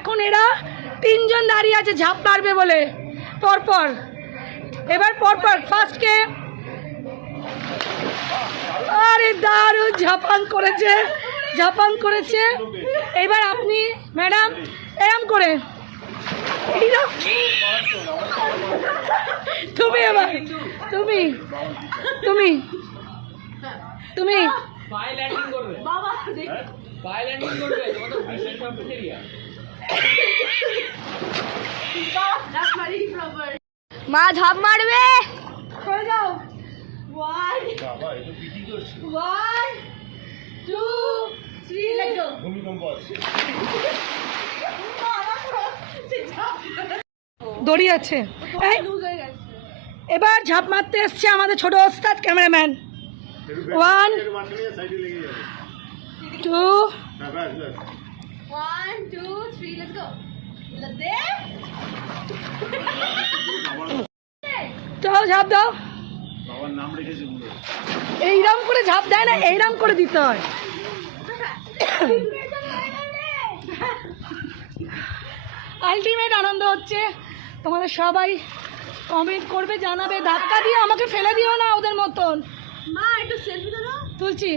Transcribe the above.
এখন এরা তিনজন দাঁড়িয়ে আছে ঝাঁপ মারবে বলে পরপর। এবার পরপর ফার্স্টকে, আরে দারুণ ঝাপাং করেছে, ঝাপাং করেছে। এবার আপনি ম্যাডাম এরম করে, তুমি এবার তুমি তুমি তুমি মা ঝাঁপ মারবে। করে যাও। 1 2 3 লেটস গো। দড়ি আছে। এবার ঝাঁপ মারতে এসছে আমাদের ছোট ওস্তাদ ক্যামেরাম্যান। 1 2 1 2 3 let's go. চলো ঝাঁপ দাও। এইরাম করে ঝাঁপ দেয় না, এইরাম করে দিতে হয়। আলটিমেট আনন্দ হচ্ছে। তোমাদের সবাই কমেন্ট করবে, জানাবে। ধাক্কা দিয়ে আমাকে ফেলে দিও না ওদের মতন। মা একটু সেলফি দাও। তুলছি।